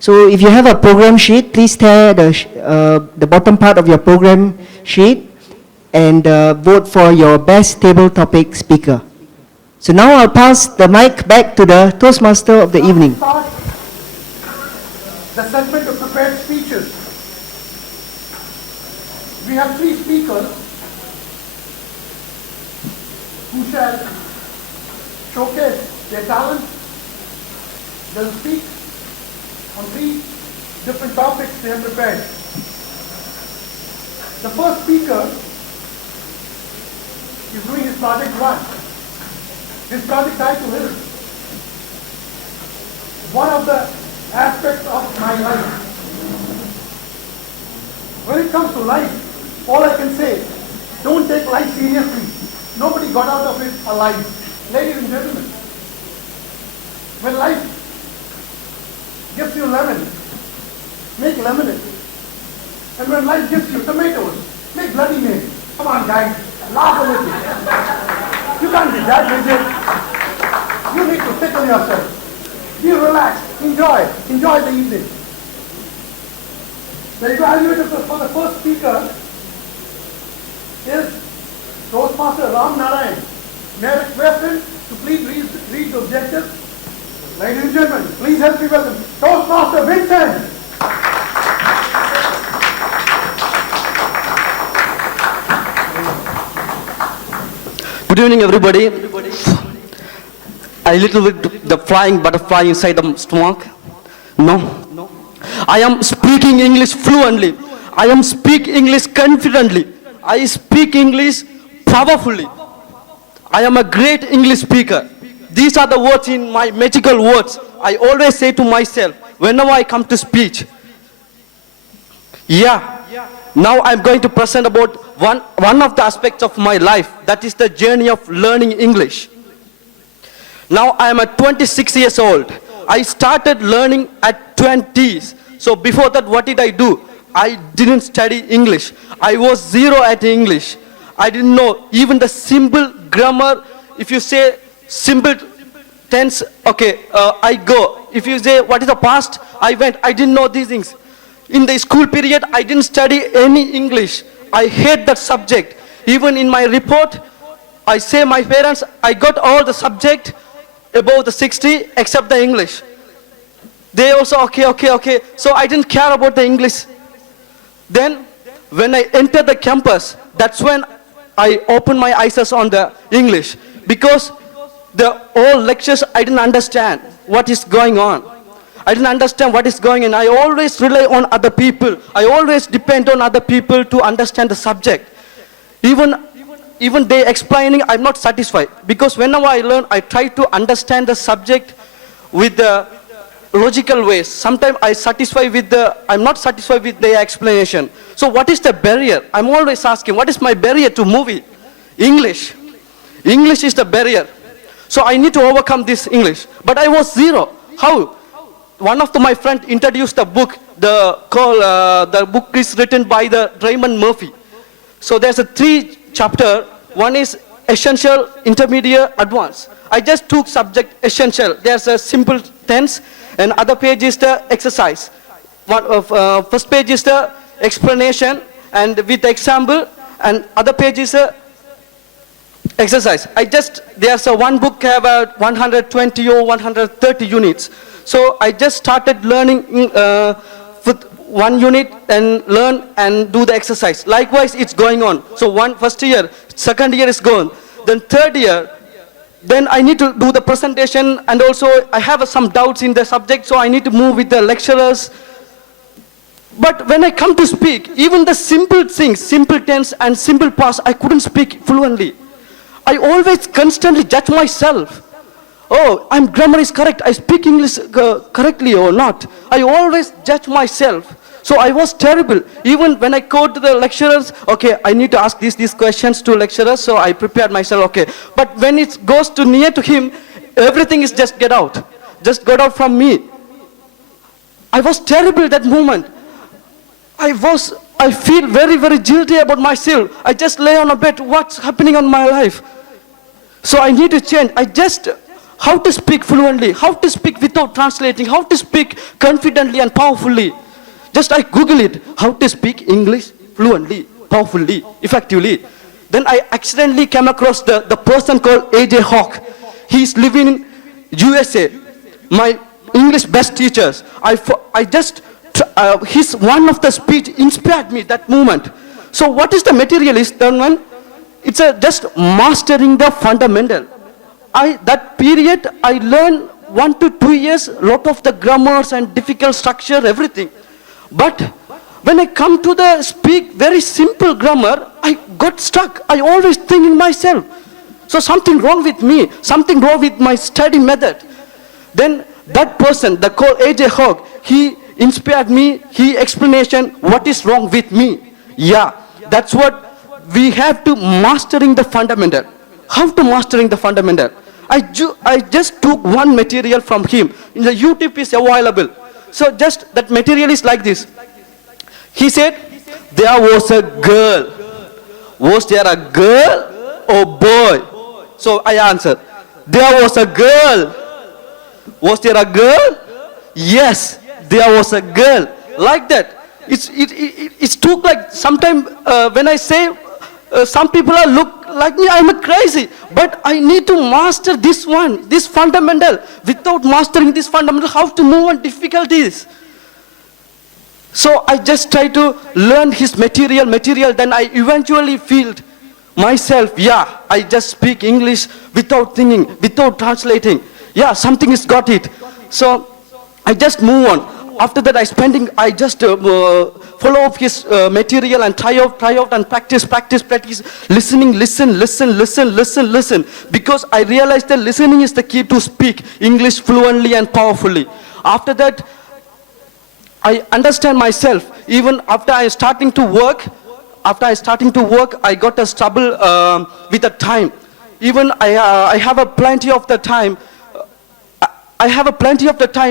So if you have a program sheet, please tear the bottom part of your program sheet and vote for your best table topic speaker. So now I'll pass the mic back to the Toastmaster of the evening. Start the segment of prepared speeches. We have 3 speakers who shall showcase their talent. They'll speak on 3 different topics they have prepared. The first speaker is doing his project 1. His project title is one of the aspects of my life. When it comes to life, all I can say, don't take life seriously. Nobody got out of it alive. Ladies and gentlemen, when life gives you lemon, make lemonade. And when life gives you tomatoes, make Bloody Mary. Come on guys, laugh a little. You can't be that rigid. You need to tickle yourself. Be relaxed, enjoy the evening. The evaluator for the first speaker is Toastmaster Ram Narayan. May I request him to please read the objectives? Ladies and gentlemen, please help me welcome Toastmaster Vincent. Good evening, everybody. A little bit the flying butterfly inside the stomach. No. I am speaking English fluently. I am speak English confidently. I speak English powerfully. I am a great English speaker. These are the words in my magical words. I always say to myself whenever I come to speech. Now I'm going to present about one of the aspects of my life. That is the journey of learning English. Now I am at 26 years old. I started learning at 20s. So before that, what did I do? I didn't study English. I was zero at English. I didn't know even the simple grammar. If you say simple tense, okay, I go. If you say what is the past, I went. I didn't know these things. In the school period, I didn't study any English. I hate that subject. Even in my report, I say my parents, I got all the subject above the 60 except the English. They also, okay. So I didn't care about the English. Then, when I entered the campus, that's when I opened my eyes on the English. Because the all lectures, I didn't understand what is going on. I didn't understand what is going on. I always rely on other people. I always depend on other people to understand the subject. Even they explaining, I'm not satisfied. Because whenever I learn, I try to understand the subject with the logical ways. Sometimes I'm not satisfied with their explanation. So what is the barrier? I'm always asking, what is my barrier to movie? English. English is the barrier. So I need to overcome this English. But I was zero. How? One of my friends introduced the book. The book is written by the Raymond Murphy. So there's a 3 chapter. One is essential, intermediate, advanced. I just took subject essential. There's a simple tense, and other page is the exercise. First page is the explanation and with example, and other page is a exercise. There's one book about 120 or 130 units. So I just started learning with 1 unit and learn and do the exercise. Likewise, it's going on. So first year, second year is gone. Then third year, then I need to do the presentation, and also I have some doubts in the subject, so I need to move with the lecturers. But when I come to speak, even the simple things, simple tense and simple past, I couldn't speak fluently. I always constantly judge myself. Oh, grammar is correct. I speak English correctly or not. I always judge myself. So I was terrible. Even when I go to the lecturers, okay, I need to ask these questions to lecturers, so I prepared myself, okay. But when it goes to near to him, everything is just get out. Just got out from me. I was terrible that moment. I feel very, very guilty about myself. I just lay on a bed, what's happening on my life? So I need to change. how to speak fluently, how to speak without translating, how to speak confidently and powerfully. Just I Google it, how to speak English fluently, powerfully, effectively. Then I accidentally came across the person called A.J. Hawk. He's living in USA. My English best teachers. His one of the speech inspired me that moment. So what is the material is done one? It's just mastering the fundamental. That period I learned 1 to 2 years, lot of the grammars and difficult structure, everything. But when I come to the speak very simple grammar, I got stuck. I always think in myself. So something wrong with me, something wrong with my study method. Then that person, the called A.J. Hogg, he inspired me, he explanation what is wrong with me. Yeah, that's what we have to mastering the fundamental. How to mastering the fundamental? I just took one material from him. In the YouTube is available. So just that material is like this. He said, there was a girl. Was there a girl or boy? So I answered, there was a girl. Was there a girl? Yes, there was a girl. Like that. It took like sometime when I say some people are look like me, I'm crazy. But I need to master this one, this fundamental. Without mastering this fundamental, how to move on difficulties. So I just try to learn his material, then I eventually feel myself, yeah, I just speak English without thinking, without translating. Yeah, something has got it. So I just move on. After that I just follow up his material and try out and practice, listening, listen. Because I realized that listening is the key to speak English fluently and powerfully. After that, I understand myself. Even after I starting to work, I got a trouble with the time. Even I have a plenty of the time.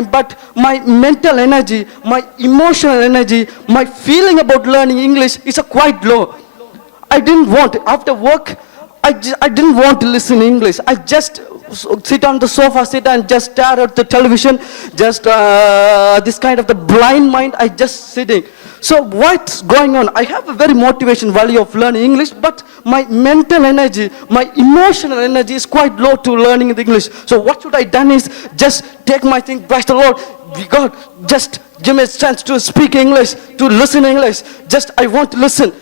But my mental energy, my emotional energy, my feeling about learning English is quite low. I didn't want, after work, I didn't want to listen English. I just sit on the sofa, and just stare at the television, just this kind of the blind mind, I just sitting. So what's going on? I have a very motivation value of learning English, but my mental energy, my emotional energy is quite low to learning the English. So what should I done is just take my thing, praise the Lord, God, just give me a chance to speak English, to listen English. Just I want to listen.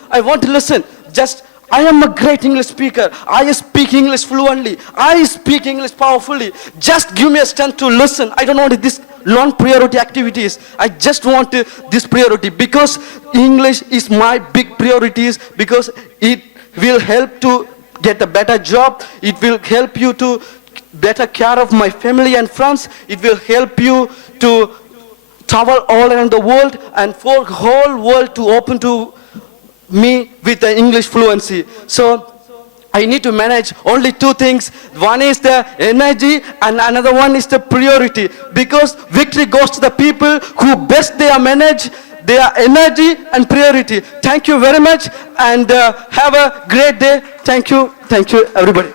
Just I am a great English speaker. I speak English fluently. I speak English powerfully. Just give me a chance to listen. I don't want this non-priority activities. I just want this priority because English is my big priorities, because it will help to get a better job. It will help you to better care of my family and friends. It will help you to travel all around the world and for whole world to open to me with the English fluency. So I need to manage only two things. One is the energy and another one is the priority. Because victory goes to the people who best they manage their energy and priority. Thank you very much and have a great day. Thank you everybody.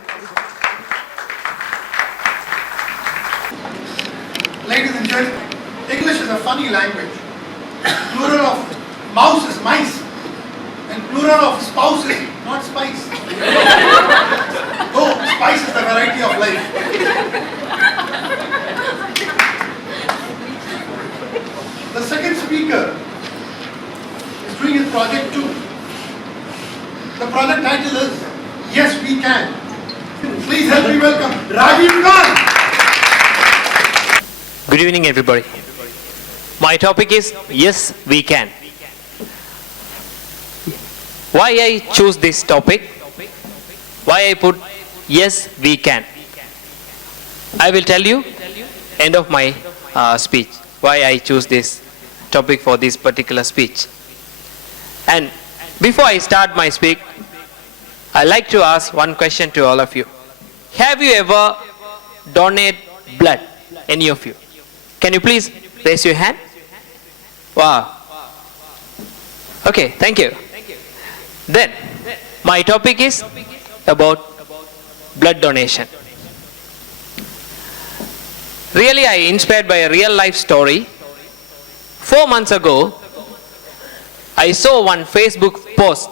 Ladies and gentlemen, English is a funny language. Plural of mouse is mice. And plural of spouse is not spice. Oh, spice is the variety of life. The second speaker is doing his project too. The project title is Yes We Can. Please help me welcome Rajiv Khan. Good evening everybody. My topic is Yes We Can. Why I choose this topic? Why I put Yes We Can? I will tell you end of my speech why I choose this topic for this particular speech. And before I start my speech, I like to ask one question to all of you. Have you ever donated blood? Any of you? Can you please raise your hand? Wow. Okay, thank you. Then, my topic is about blood donation. Really, I inspired by a real life story. 4 months ago, I saw one Facebook post.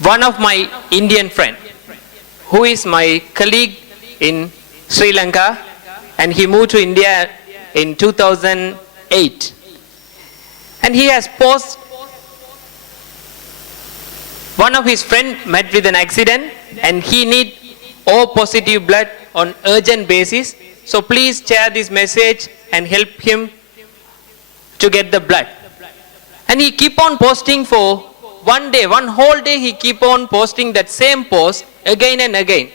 One of my Indian friend, who is my colleague in Sri Lanka, and he moved to India in 2008. And he has posted, one of his friend met with an accident and he need O positive blood on urgent basis. So please share this message and help him to get the blood. And he keep on posting for one day, one whole day he keep on posting that same post again and again.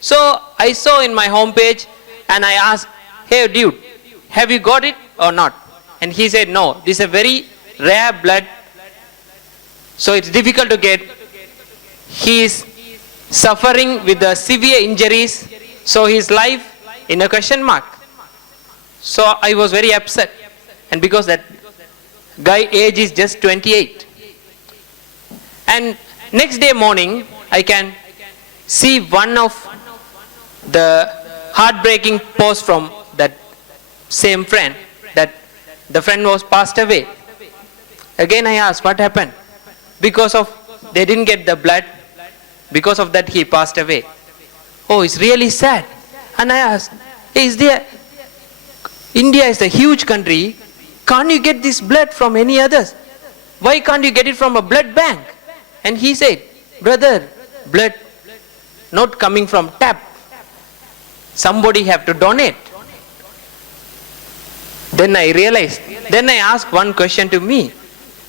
So I saw in my homepage and I asked, hey dude, have you got it or not? And he said, no, this is a very rare blood, so it's difficult to get. He is suffering with the severe injuries, so his life in a question mark. So I was very upset, and because that guy age is just 28. And next day morning, I can see one of the heartbreaking posts from that same friend, that the friend was passed away. Again I asked, what happened? Because of they didn't get the blood, because of that he passed away. Oh, it's really sad. And I asked, is there, India is a huge country, can't you get this blood from any others? Why can't you get it from a blood bank? And he said, brother, blood not coming from tap. Somebody have to donate. Then I realized, then I asked one question to me.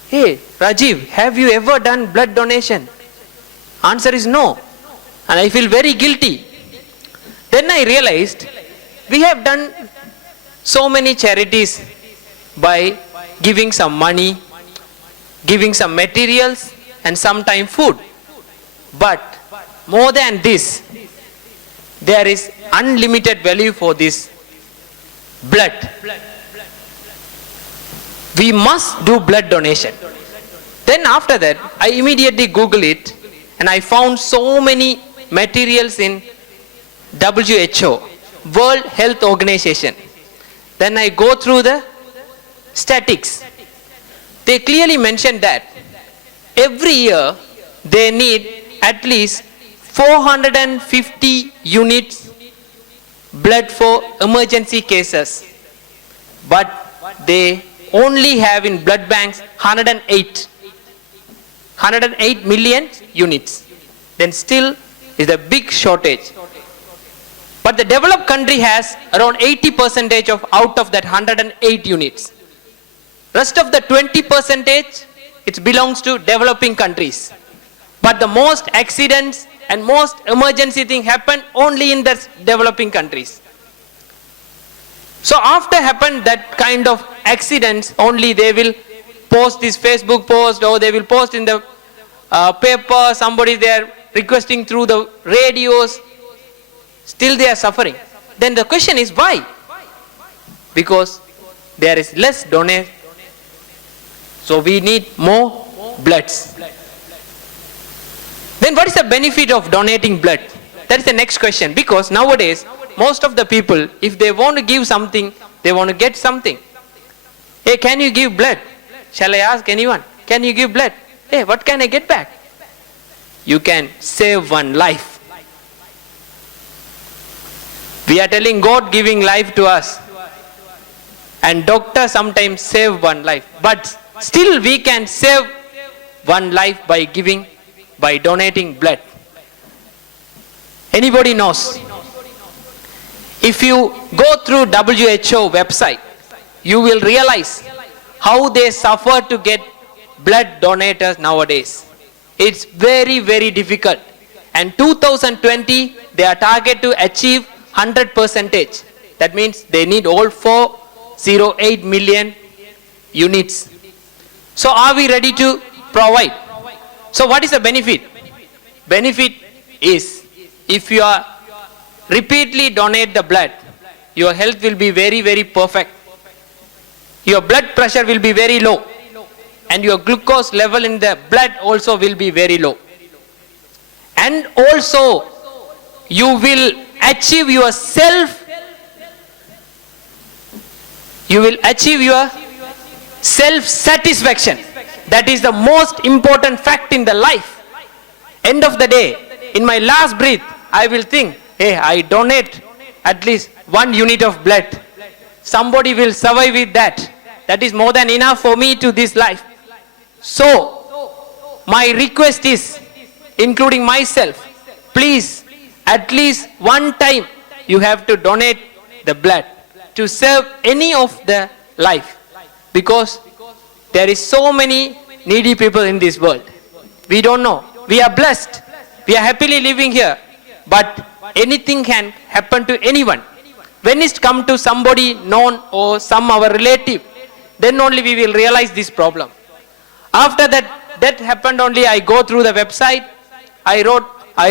Hey, Rajiv, have you ever done blood donation? Answer is no. And I feel very guilty. Then I realized, we have done so many charities by giving some money, giving some materials, and sometimes food. But more than this, there is unlimited value for this blood. We must do blood donation. Then after that, I immediately Google it, and I found so many materials in WHO, World Health Organization. Then I go through the statistics. They clearly mention that every year they need at least 450 units blood for emergency cases, but they only have in blood banks 108 million units. Then still is a big shortage. But the developed country has around 80% of out of that 108 units. Rest of the 20% it belongs to developing countries. But the most accidents and most emergency thing happen only in the developing countries. So after happen that kind of accidents, only they will post this Facebook post, or they will post in the paper, somebody they are requesting through the radios, still they are suffering. Then the question is why? Because there is less donation, so we need more bloods. Then what is the benefit of donating blood? That is the next question, because nowadays most of the people, if they want to give something, they want to get something. Hey, can you give blood? Shall I ask anyone? Can you give blood? Hey, what can I get back? You can save one life. We are telling God giving life to us, and doctor sometimes save one life, but still we can save one life by giving, by donating blood. Anybody knows? If you go through WHO website, you will realize how they suffer to get blood donators nowadays. It's very, very difficult. And 2020, they are target to achieve 100%. That means they need all 408 million units. So are we ready to provide? So what is the benefit? Benefit is, if you are repeatedly donate the blood, your health will be very, very perfect. Your blood pressure will be very low, and your glucose level in the blood also will be very low. And also, you will achieve your self you will achieve your self-satisfaction. That is the most important fact in the life. End of the day, in my last breath, I will think, hey, I donate at least 1 unit of blood. Somebody will survive with that. That is more than enough for me to this life. So, my request is, including myself, please, at least one time, you have to donate the blood to serve any of the life. Because there is so many needy people in this world. We don't know. We are blessed. We are happily living here. But anything can happen to anyone. When it comes to somebody known or some our relative, then only we will realize this problem. After that happened only, I go through the website, I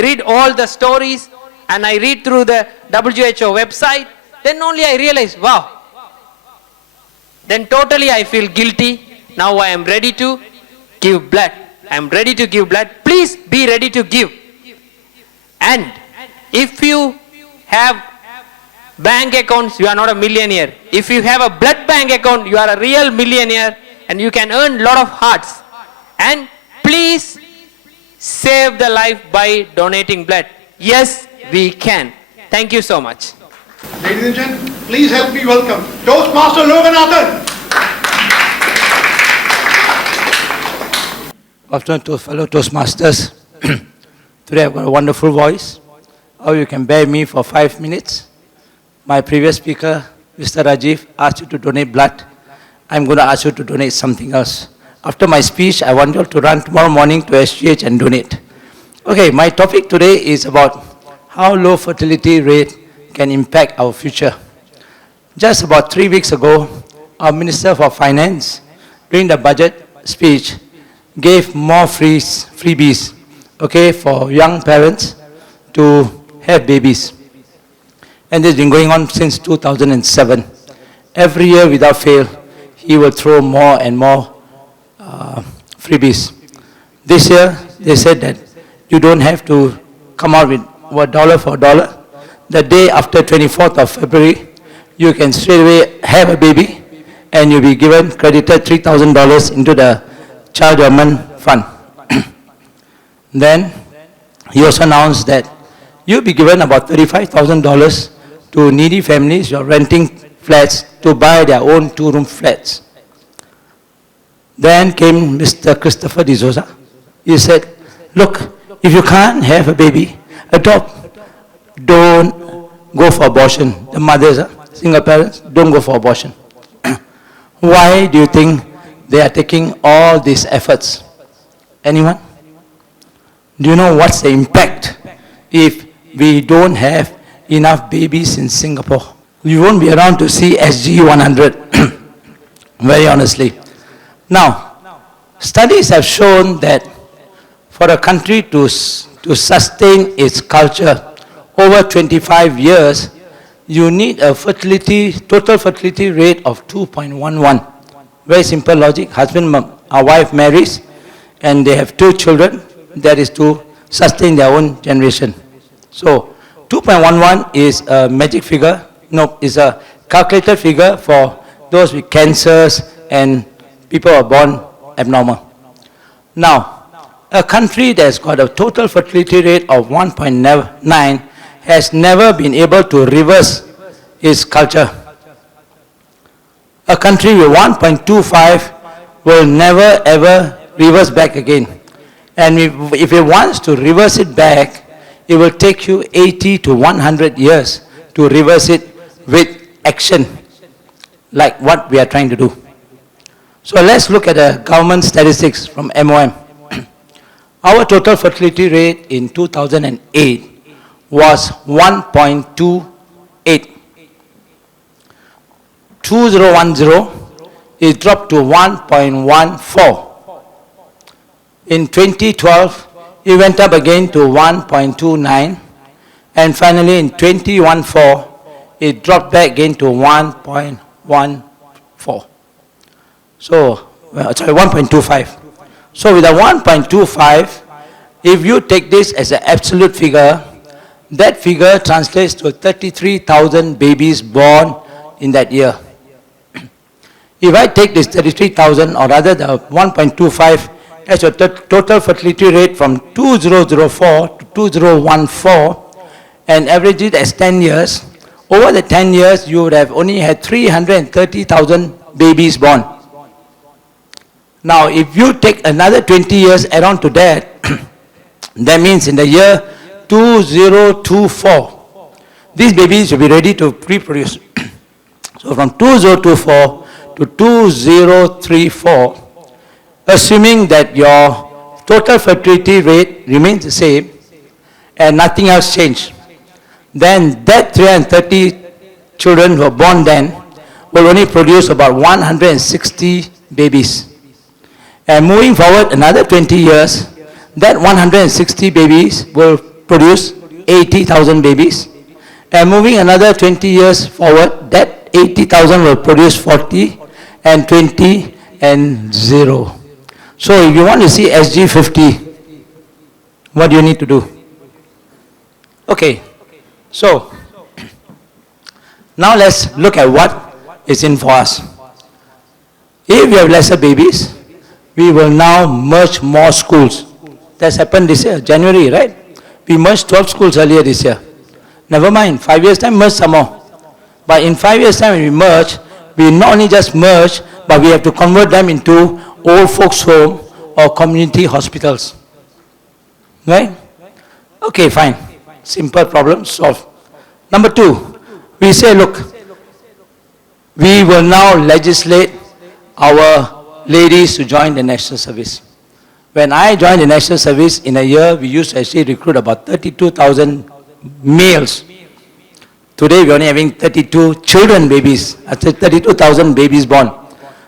read all the stories, and I read through the WHO website, then only I realize, wow. Then totally I feel guilty. Now I am ready to give blood. I am ready to give blood. Please be ready to give. And if you have bank accounts, you are not a millionaire. If you have a blood bank account, you are a real millionaire and you can earn a lot of hearts. And please save the life by donating blood. Yes, we can. Thank you so much. Ladies and gentlemen, please help me welcome Toastmaster Loganathan. Afternoon to fellow Toastmasters. Today I've got a wonderful voice. How you can bear me for 5 minutes. My previous speaker, Mr. Rajiv, asked you to donate blood. I'm going to ask you to donate something else. After my speech, I want you to run tomorrow morning to SGH and donate. Okay, my topic today is about how low fertility rate can impact our future. Just about 3 weeks ago, our Minister for Finance, during the budget speech, gave more freebies, okay, for young parents to have babies. And this has been going on since 2007. Every year without fail, he will throw more and more freebies. This year, they said that you don't have to come out with $1 for $1. The day after 24th of February, you can straight away have a baby and you'll be credited $3,000 into the Child Development Fund. Then, he also announced that you'll be given about $35,000 to needy families who are renting flats to buy their own 2-room flats. Then came Mr. Christopher D'Souza. He said, look, if you can't have a baby, adopt. Don't go for abortion. The mothers, single parents, don't go for abortion. Why do you think they are taking all these efforts? Anyone? Do you know what's the impact if we don't have enough babies in Singapore? You won't be around to see SG 100, very honestly. Now, studies have shown that for a country to sustain its culture over 25 years, you need a total fertility rate of 2.11. Very simple logic. Husband or wife marries and they have 2 children. That is to sustain their own generation. So 2.11 is a magic figure. No, is a calculated figure for those with cancers and people who are born abnormal. Now, a country that's got a total fertility rate of 1.9 has never been able to reverse its culture. A country with 1.25 will never ever reverse back again. And if it wants to reverse it back, it will take you 80 to 100 years to reverse it with action, like what we are trying to do. So let's look at the government statistics from MOM. Our total fertility rate in 2008 was 1.28. 2010, it dropped to 1.14. In 2012, it went up again to 1.29. And finally, in 2014, it dropped back again to 1.14. So, sorry, 1.25. So with a 1.25, if you take this as an absolute figure, that figure translates to 33,000 babies born in that year. If I take this 33,000 or rather the 1.25 as your total fertility rate from 2004 to 2014 and average it as 10 years, over the 10 years you would have only had 330,000 babies born. Now if you take another 20 years add on to that, that means in the year 2024, these babies will be ready to reproduce. So from 2024 to 2034, assuming that your total fertility rate remains the same and nothing else changed, then that 330 children who are born then will only produce about 160 babies. And moving forward another 20 years, that 160 babies will produce 80,000 babies. And moving another 20 years forward, that 80,000 will produce 40 and 20 and 0. So if you want to see SG50, what do you need to do? Okay, so now let's look at what is in for us. If we have lesser babies, we will now merge more schools. That's happened this year, January, right? We merged 12 schools earlier this year. Never mind, 5 years time, merge some more. But in 5 years time when we merge, we not only just merge, but we have to convert them into old folks home or community hospitals. Right? Okay, fine. Simple problem solved. Number two, we say, look, we will now legislate our ladies to join the national service. When I joined the national service in a year, we used to actually recruit about 32,000 males. Today we're only having 32 children babies, 32,000 babies born.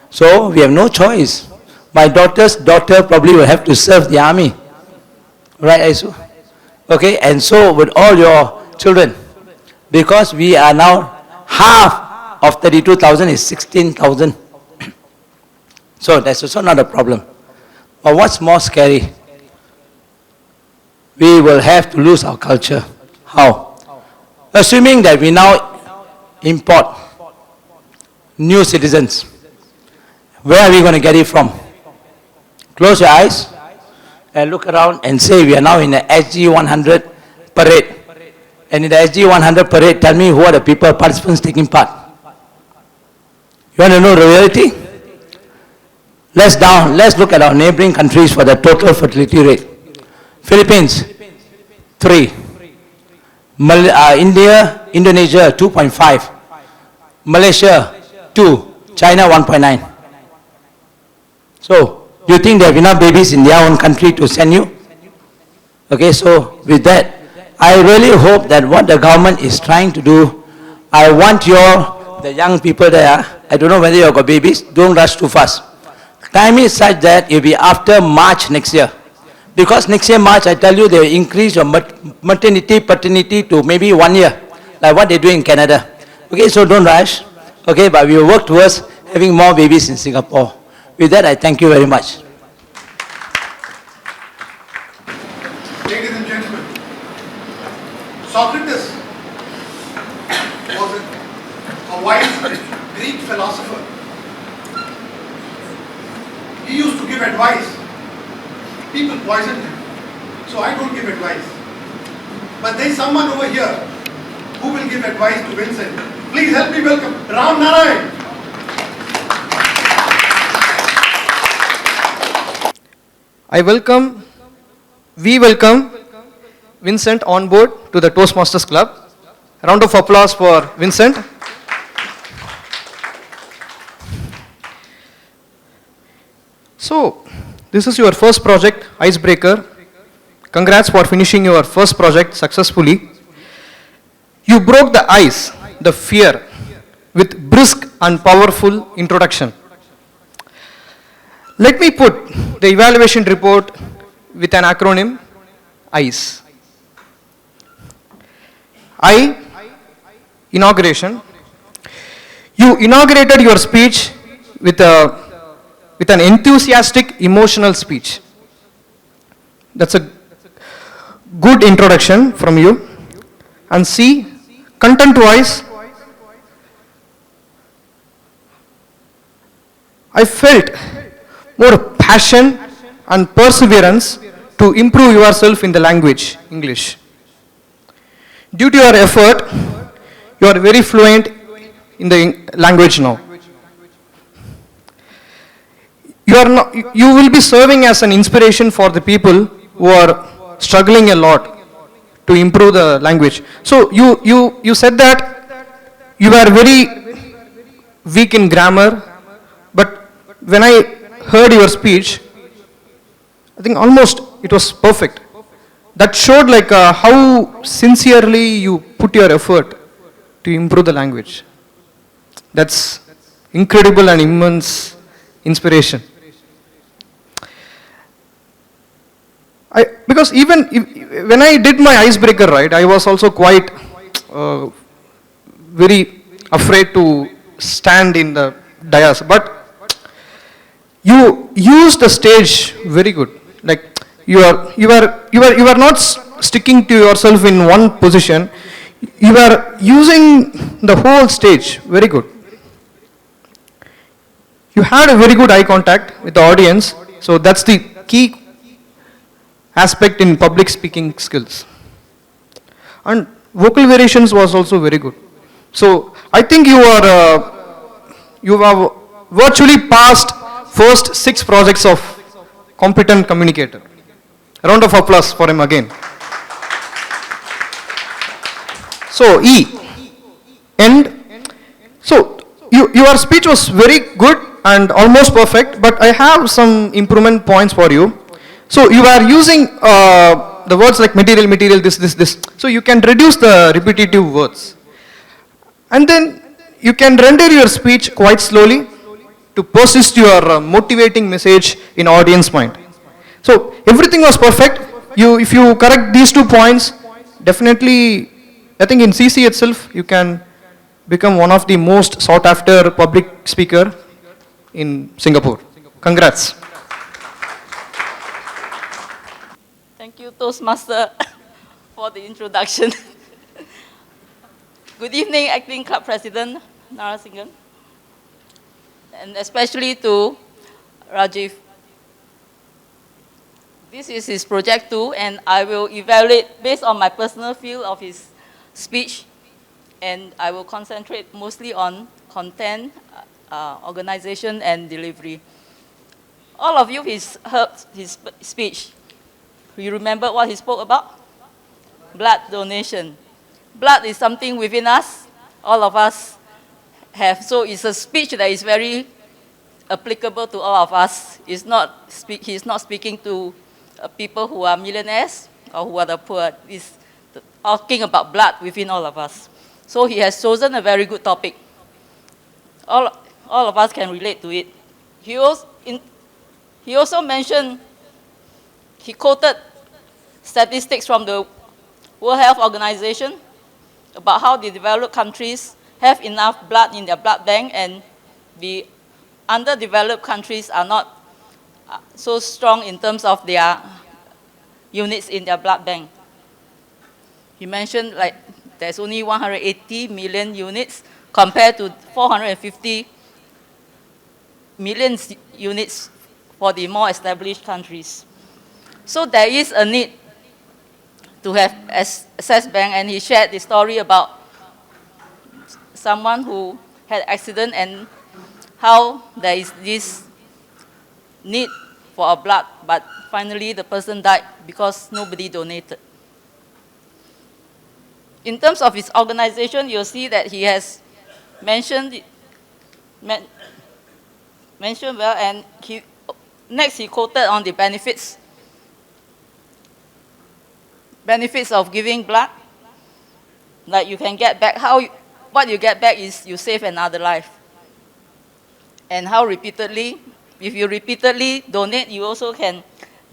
So we have no choice. My daughter's daughter probably will have to serve the army. Right, Aisu? Okay, and so with all your children, because we are now half of 32,000 is 16,000. So that's also not a problem. But what's more scary? We will have to lose our culture. How? Assuming that we now import new citizens, where are we going to get it from? Close your eyes and look around and say we are now in the SG 100 parade. And in the SG 100 parade, tell me who are the people, participants taking part. You want to know the reality? Let's look at our neighboring countries for the total fertility rate. Philippines, 3. India, Indonesia, 2.5. Malaysia, 2. China, 1.9. So, do you think they have enough babies in their own country to send you? Okay, so with that, I really hope that what the government is trying to do, I want the young people there, I don't know whether you have got babies, don't rush too fast. Time is such that it will be after March next year. Because next year March, I tell you, they will increase your maternity, paternity to maybe 1 year, like what they do in Canada. Okay, so don't rush. Okay, but we will work towards having more babies in Singapore. With that, I thank you very much. Ladies and gentlemen, Socrates was a wise Greek philosopher. He used to give advice. People poisoned him. So I don't give advice. But there is someone over here who will give advice to Vincent. Please help me welcome Ram Narayan. We welcome Vincent on board to the Toastmasters Club. Round of applause for Vincent. So, this is your first project, Icebreaker. Congrats for finishing your first project successfully. You broke the ice, the fear, with brisk and powerful introduction. Let me put the evaluation report with an acronym, ICE. I, inauguration. You inaugurated your speech with an enthusiastic, emotional speech. That's a good introduction from you. And C, content-wise, I felt more passion and perseverance to improve yourself in the language, English. Due to your effort, you are very fluent in the language now. You will be serving as an inspiration for the people who are struggling a lot to improve the language. So you said that you were very weak in grammar, but when I heard your speech, I think almost it was perfect. That showed like how sincerely you put your effort to improve the language. That's incredible and immense inspiration. Because even when I did my icebreaker, right, I was also quite very afraid to stand in the dais. But you used the stage very good. Like you are not sticking to yourself in one position. You are using the whole stage very good. You had a very good eye contact with the audience. So that's the key aspect in public speaking skills. And vocal variations was also very good. So I think you have virtually passed first 6 projects of competent communicator. A round of applause for him again. So E, end. So your speech was very good and almost perfect, but I have some improvement points for you. So you are using the words like material, this. So you can reduce the repetitive words. And then you can render your speech quite slowly to persist your motivating message in audience mind. So everything was perfect. If you correct these 2 points, definitely, I think in CC itself, you can become one of the most sought after public speaker in Singapore. Congrats. Thank you, Toastmaster, for the introduction. Good evening, Acting Club President Narasimhan, and especially to Rajiv. This is his project too, and I will evaluate based on my personal feel of his speech, and I will concentrate mostly on content, organization, and delivery. All of you heard his speech. You remember what he spoke about? Blood donation. Blood is something within us, all of us have. So it's a speech that is very applicable to all of us. He's not speaking to people who are millionaires or who are the poor. He's talking about blood within all of us. So he has chosen a very good topic. All of us can relate to it. He also mentioned, he quoted statistics from the World Health Organization about how the developed countries have enough blood in their blood bank, and the underdeveloped countries are not so strong in terms of their units in their blood bank. He mentioned like there's only 180 million units compared to 450 million units for the more established countries. So there is a need to have access bank, and he shared the story about someone who had accident and how there is this need for a blood, but finally the person died because nobody donated. In terms of his organization, you'll see that he has mentioned well, and next he quoted on the benefits of giving blood. Like you can get back, what you get back is you save another life. And how repeatedly, if you repeatedly donate, you also can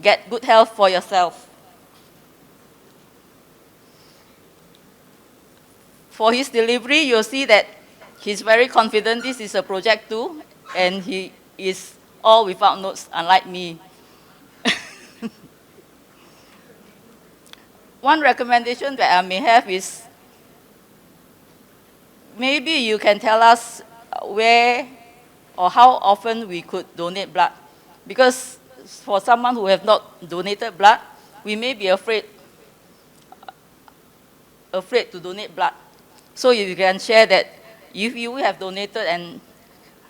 get good health for yourself. For his delivery, you'll see that he's very confident this is a project too, and he is all without notes, unlike me. One recommendation that I may have is, maybe you can tell us where or how often we could donate blood. Because for someone who have not donated blood, we may be afraid to donate blood. So if you can share that if you have donated and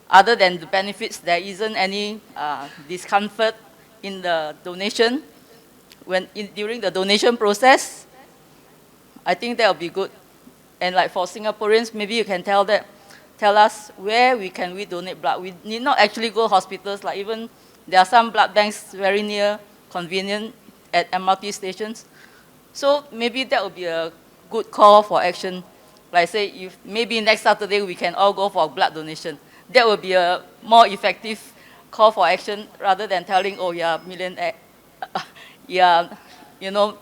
other than the benefits, there isn't any discomfort in the donation, during the donation process, I think that will be good. And like for Singaporeans, maybe you can tell us where we donate blood. We need not actually go hospitals, like even there are some blood banks very near, convenient at MRT stations. So maybe that would be a good call for action. Like say, if maybe next Saturday we can all go for blood donation. That would be a more effective call for action rather than telling, oh, you're a millionaire. Yeah, you know,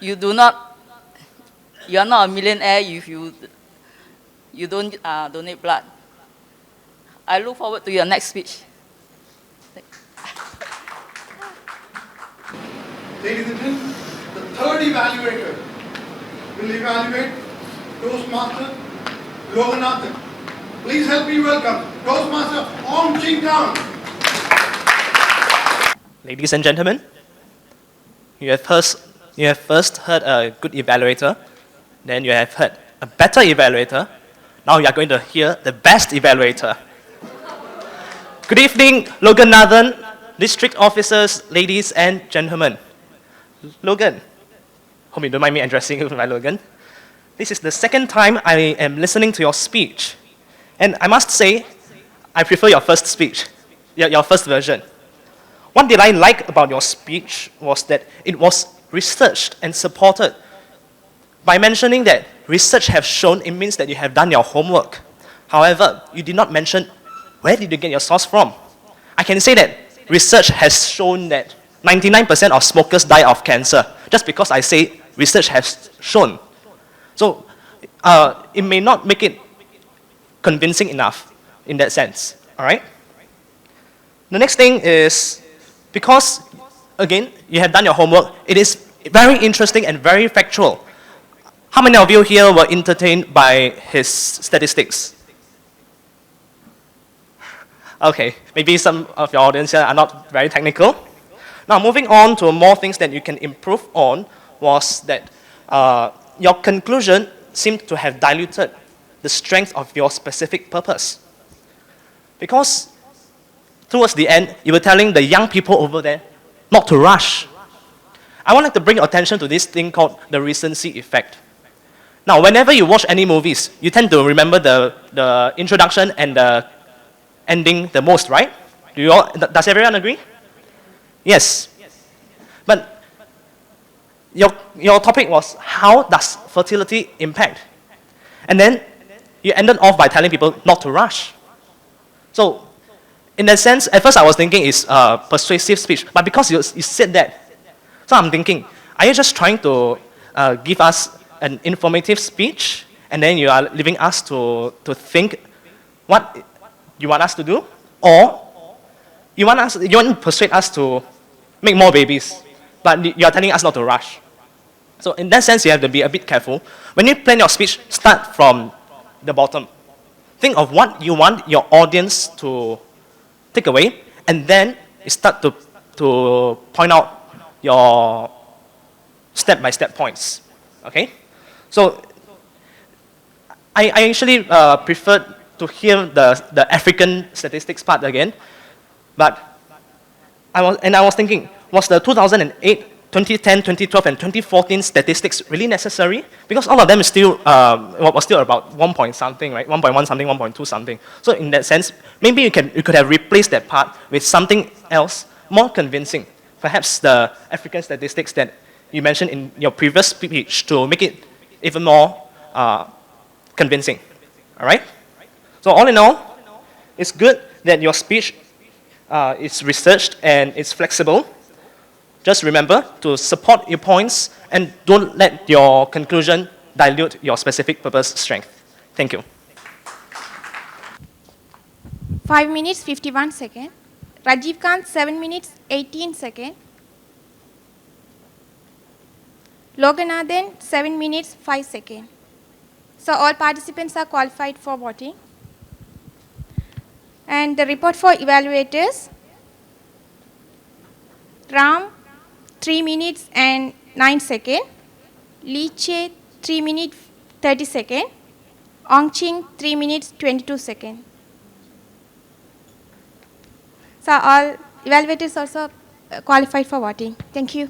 you are not a millionaire if you don't donate blood. I look forward to your next speech. Ladies and gentlemen, the third evaluator will evaluate Toastmaster Loganathan. Please help me welcome Toastmaster Ong Ching Tang. Ladies and gentlemen, you have first heard a good evaluator, then you have heard a better evaluator, now you are going to hear the best evaluator. Good evening, Loganathan, district officers, ladies and gentlemen. Logan, hope you don't mind me addressing you by Logan. This is the second time I am listening to your speech. And I must say, I prefer your first speech, your first version. What did I like about your speech was that it was researched and supported. By mentioning that research has shown, it means that you have done your homework. However, you did not mention where did you get your source from. I can say that research has shown that 99% of smokers die of cancer, just because I say research has shown. So it may not make it convincing enough in that sense, all right? The next thing is, because, again, you have done your homework, it is very interesting and very factual. How many of you here were entertained by his statistics? Okay, maybe some of your audience here are not very technical. Now, moving on to more things that you can improve on was that your conclusion seemed to have diluted the strength of your specific purpose. Because towards the end, you were telling the young people over there not to rush. I wanted to bring your attention to this thing called the recency effect. Now, whenever you watch any movies, you tend to remember the introduction and the ending the most, right? Does everyone agree? Yes. But your topic was, how does fertility impact? And then you ended off by telling people not to rush. So, in that sense, at first I was thinking it's persuasive speech, but because you said that, so I'm thinking, are you just trying to give us an informative speech, and then you are leaving us to think what you want us to do? Or you want to persuade us to make more babies, but you are telling us not to rush. So in that sense, you have to be a bit careful. When you plan your speech, start from the bottom. Think of what you want your audience to take away, and then you start to point out your step-by-step points, okay? So I actually preferred to hear the African statistics part again, but I was thinking, was the 2008, 2010, 2012, and 2014 statistics really necessary? Because all of them is still was still about 1 point something, right? 1.1 something, 1.2 something. So in that sense, maybe you could have replaced that part with something else more convincing. Perhaps the African statistics that you mentioned in your previous speech to make it even more convincing. All right? So all in all, it's good that your speech is researched and it's flexible. Just remember to support your points and don't let your conclusion dilute your specific purpose strength. Thank you. 5 minutes 51 seconds. Rajiv Kant 7 minutes 18 seconds. Loganathan 7 minutes 5 seconds. So all participants are qualified for voting. And the report for evaluators, Ram 3 minutes and 9 seconds, Liche 3 minutes 30 seconds, Ongching 3 minutes 22 seconds. So all evaluators also qualified for voting. Thank you.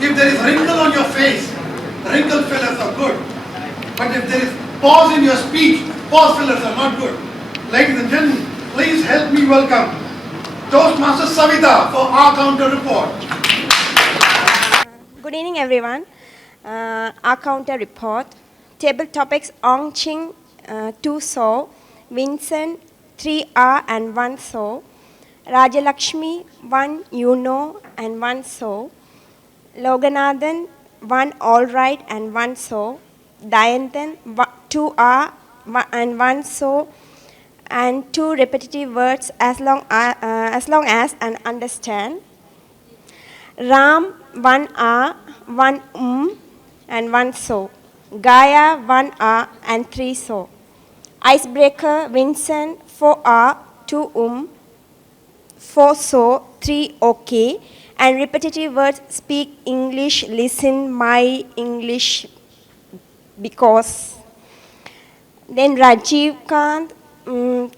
If there is wrinkle on your face, wrinkle fillers are good. But if there is pause in your speech, pause fillers are not good. Ladies and gentlemen, please help me welcome Toastmaster Savita for our counter report. Good evening, everyone. Our counter report. Table topics: Ong Ching, 2 so, Vincent, 3 and 1 so, Rajalakshmi, 1 you know and 1 so, Loganathan, 1 all right and 1 so, Dayantan, 2 and 1 so, and 2 repetitive words as long as and understand. Ram, 1 1 and 1 so. Gaia, 1 and 3 so. Icebreaker, Vincent, 4 2 4 so, 3 okay. And repetitive words: speak English, listen my English, because. Then Rajiv Kant, 2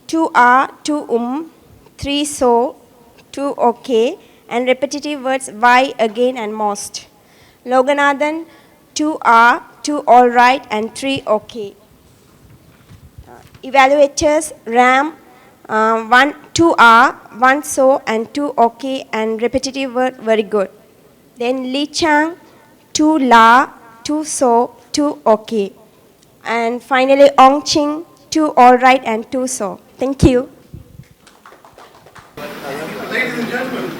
2 3 so, 2 okay. And repetitive words: why, again and most. Loganathan, 2 2 all right and 3 okay. Evaluators: Ram, 1 2 1 so and 2 okay, and repetitive word very good. Then Li Chang, 2 2 so, 2 okay. And finally Ong Ching, 2 all right and 2 so. Thank you. Ladies and gentlemen,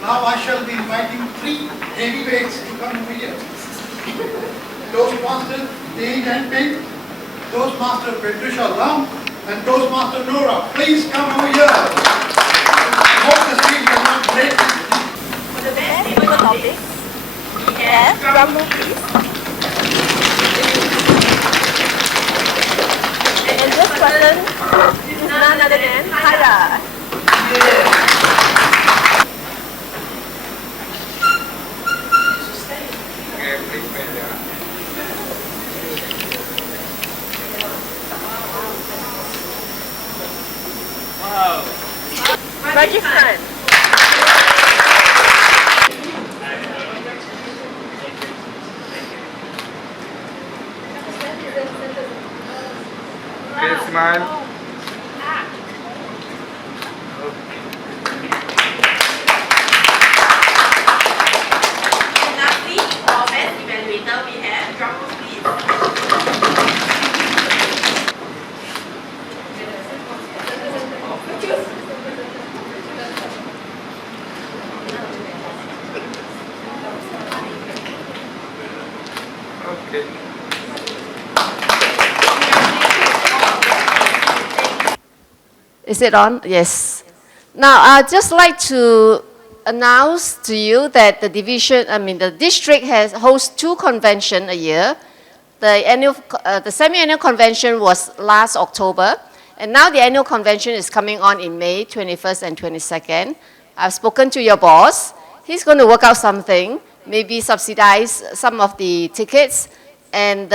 now I shall be inviting 3 heavyweights to come over here. Toastmaster Tej and Ping, Toastmaster Patricia Lam, and Toastmaster Nora. Please come over here. Hope the stage will not break. For the best table topics, we have drum roll please. And this person is none other than Hara. Rajiv Khan. Okay, smile. Lastly, for best evaluator, we have drum roll please. Okay. Is it on? Yes. Now, I'd just like to announce to you that the district hosts 2 conventions a year. The semi-annual convention was last October, and now the annual convention is coming on in May 21st and 22nd. I've spoken to your boss. He's going to work out something, maybe subsidize some of the tickets, and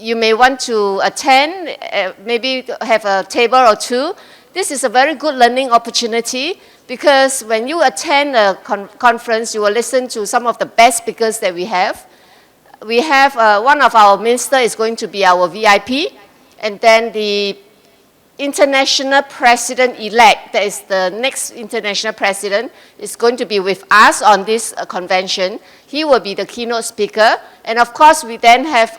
you may want to attend, maybe have a table or 2. This is a very good learning opportunity, because when you attend a conference, you will listen to some of the best speakers that we have. We have one of our ministers is going to be our VIP, and then the international president-elect, that is the next international president, is going to be with us on this convention. He will be the keynote speaker. And of course, we then have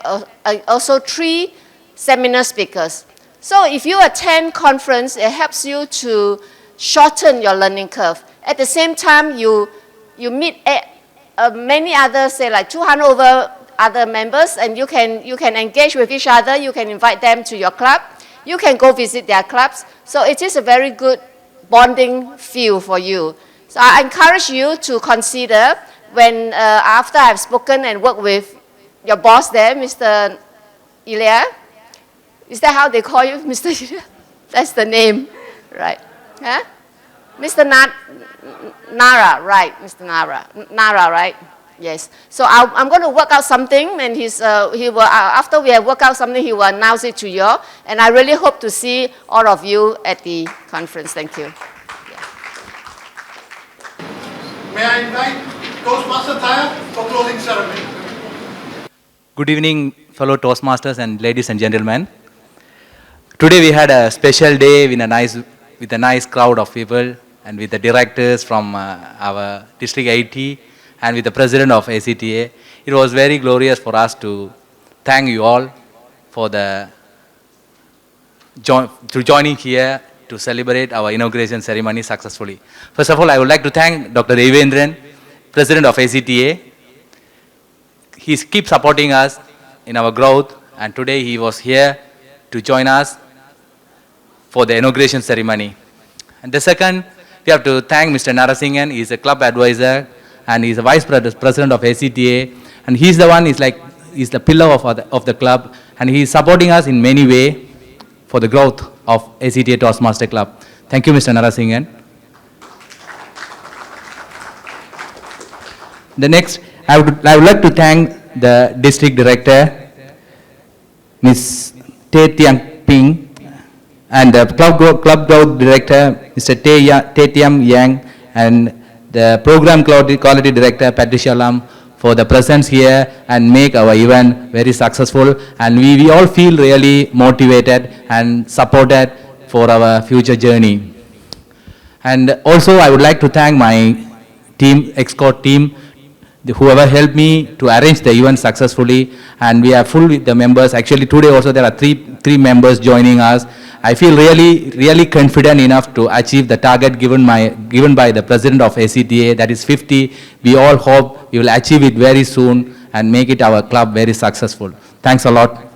also 3 seminar speakers. So if you attend conference, it helps you to shorten your learning curve. At the same time, you meet many others, say like 200 over other members, and you can engage with each other. You can invite them to your club. You can go visit their clubs. So it is a very good bonding feel for you. So I encourage you to consider when, after I've spoken and worked with your boss there, Mr. Ilya, Is that how they call you, Mr. That's the name, right? Huh? Mr. Nara, right? Mr. Nara, right? Yes. So I'm going to work out something, and he will, after we have worked out something, he will announce it to you all. And I really hope to see all of you at the conference. Thank you. May I invite Toastmaster Thaya for closing ceremony. Good evening, fellow Toastmasters and ladies and gentlemen. Today we had a special day with a nice crowd of people and with the directors from our District 80 and with the President of ACTA. It was very glorious for us to thank you all for joining here to celebrate our inauguration ceremony successfully. First of all, I would like to thank Dr. Devendran, President of ACTA. He keeps supporting us in our growth, and today he was here to join us for the inauguration ceremony. And the second, we have to thank Mr. Narasinghan. He is a club advisor and he is a vice president of ACTA, and he's the one, he's the pillar of the club, and he is supporting us in many ways for the growth of ACTA Toastmaster Club. Thank you, Mr. Narasinghan. The next, I would like to thank the district director, Ms. Tay Tiang Ping, and the club growth director, Mr. Tay Tiam Yang, and the program quality director, Patricia Lam, for the presence here and make our event very successful. And we all feel really motivated and supported for our future journey. And also, I would like to thank my team, Escort team, whoever helped me to arrange the event successfully, and we are full with the members. Actually, today also there are three members joining us. I feel really confident enough to achieve the target given by the President of ACTA, that is 50. We all hope we will achieve it very soon and make it our club very successful. Thanks a lot.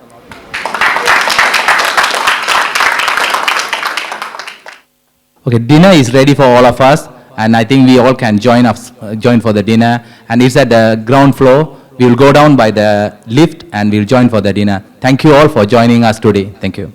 Okay, dinner is ready for all of us, and I think we all can join for the dinner. And it's at the ground floor. We will go down by the lift and we'll join for the dinner. Thank you all for joining us today. Thank you.